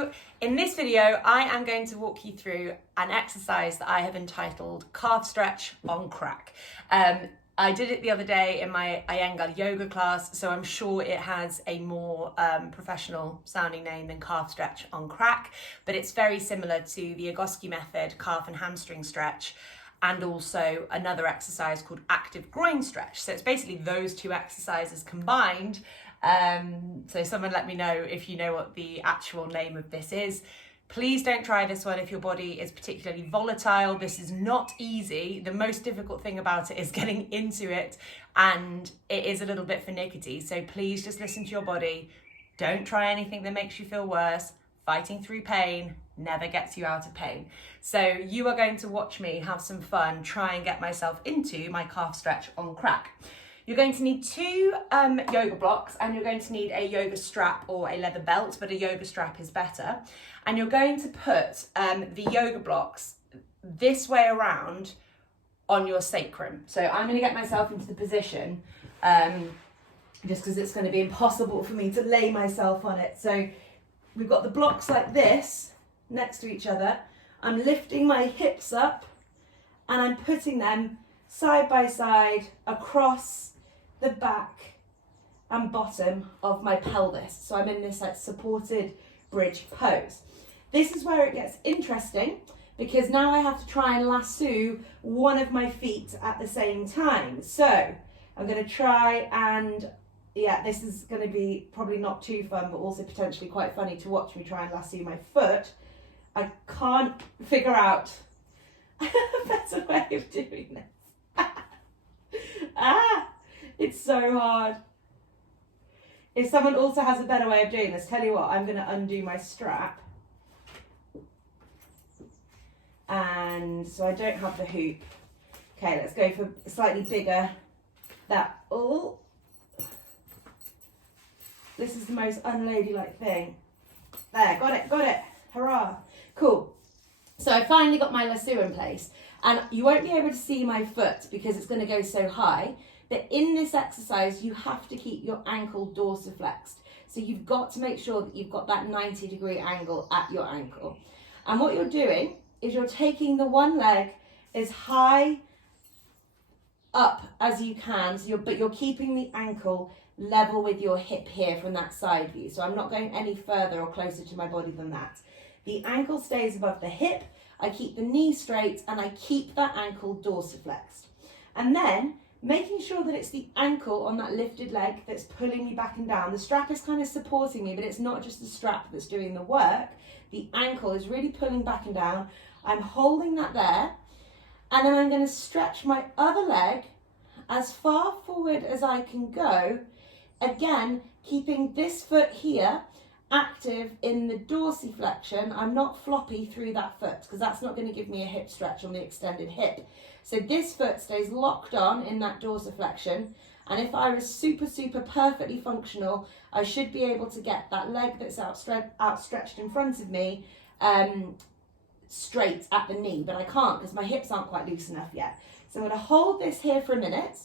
So in this video, I am going to walk you through an exercise that I have entitled Calf Stretch on Crack. I did it the other day in my Iyengar Yoga Class, so I'm sure it has a more professional sounding name than Calf Stretch on Crack, but it's very similar to the Egoscue method, calf and hamstring stretch, and also another exercise called active groin stretch. So it's basically those two exercises combined. So someone let me know if you know what the actual name of this is. Please don't try this one if your body is particularly volatile. This is not easy. The most difficult thing about it is getting into it, and it is a little bit finicky. So please just listen to your body. Don't try anything that makes you feel worse. Fighting through pain never gets you out of pain. So you are going to watch me have some fun, try and get myself into my calf stretch on crack. You're going to need two yoga blocks, and you're going to need a yoga strap or a leather belt, but a yoga strap is better. And you're going to put the yoga blocks this way around on your sacrum. So I'm going to get myself into the position just because it's going to be impossible for me to lay myself on it. So we've got the blocks like this next to each other. I'm lifting my hips up and I'm putting them side by side across the back and bottom of my pelvis. So I'm in this like supported bridge pose. This is where it gets interesting because now I have to try and lasso one of my feet at the same time. So I'm going to try and, yeah, this is going to be probably not too fun, but also potentially quite funny to watch me try and lasso my foot. I can't figure out a better way of doing this. It's so hard. If someone also has a better way of doing this, tell you what, I'm going to undo my strap. And so I don't have the hoop. Okay, let's go for a slightly bigger. This is the most unladylike thing. There, got it. Hurrah. Cool. So I finally got my lasso in place, and you won't be able to see my foot because it's going to go so high. But in this exercise, you have to keep your ankle dorsiflexed. So you've got to make sure that you've got that 90-degree angle at your ankle. And what you're doing is you're taking the one leg as high up as you can, but you're keeping the ankle level with your hip here from that side view. So I'm not going any further or closer to my body than that. The ankle stays above the hip. I keep the knee straight and I keep that ankle dorsiflexed. And then making sure that it's the ankle on that lifted leg that's pulling me back and down. The strap is kind of supporting me, but it's not just the strap that's doing the work. The ankle is really pulling back and down. I'm holding that there, and then I'm going to stretch my other leg as far forward as I can go. Again, keeping this foot here active in the dorsiflexion. I'm not floppy through that foot because that's not going to give me a hip stretch on the extended hip. So this foot stays locked on in that dorsiflexion, and if I was super perfectly functional, I should be able to get that leg that's outstretched in front of me straight at the knee, but I can't because my hips aren't quite loose enough yet. So I'm going to hold this here for a minute,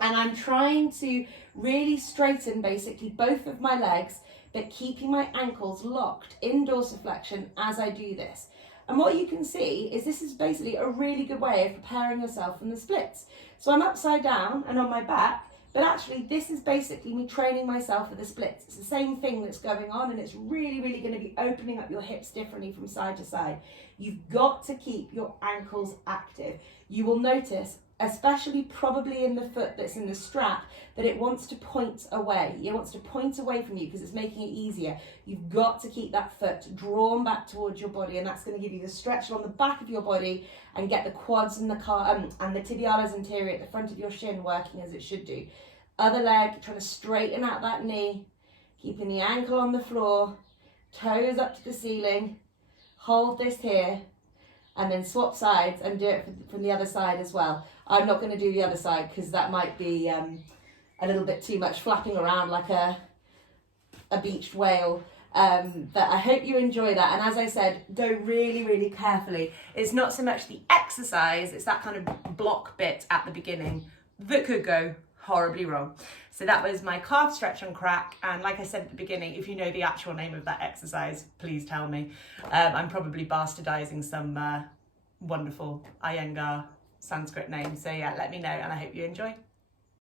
and I'm trying to really straighten basically both of my legs, but keeping my ankles locked in dorsiflexion as I do this. And what you can see is this is basically a really good way of preparing yourself from the splits. So I'm upside down and on my back, but actually this is basically me training myself for the splits. It's the same thing that's going on, and it's really going to be opening up your hips differently from side to side. You've got to keep your ankles active. You will notice, especially probably in the foot that's in the strap, that it wants to point away. It wants to point away from you because it's making it easier. You've got to keep that foot drawn back towards your body, and that's going to give you the stretch on the back of your body and get the quads and the tibialis anterior at the front of your shin working as it should do. Other leg, trying to straighten out that knee, keeping the ankle on the floor, toes up to the ceiling. Hold this here, and then swap sides and do it from the other side as well. I'm not going to do the other side because that might be a little bit too much flapping around like a beached whale. But I hope you enjoy that. And as I said, go really carefully. It's not so much the exercise, it's that kind of block bit at the beginning that could go horribly wrong. So that was my calf stretch on crack. And like I said at the beginning, if you know the actual name of that exercise, please tell me. I'm probably bastardizing some wonderful Iyengar Sanskrit name. So yeah, let me know and I hope you enjoy.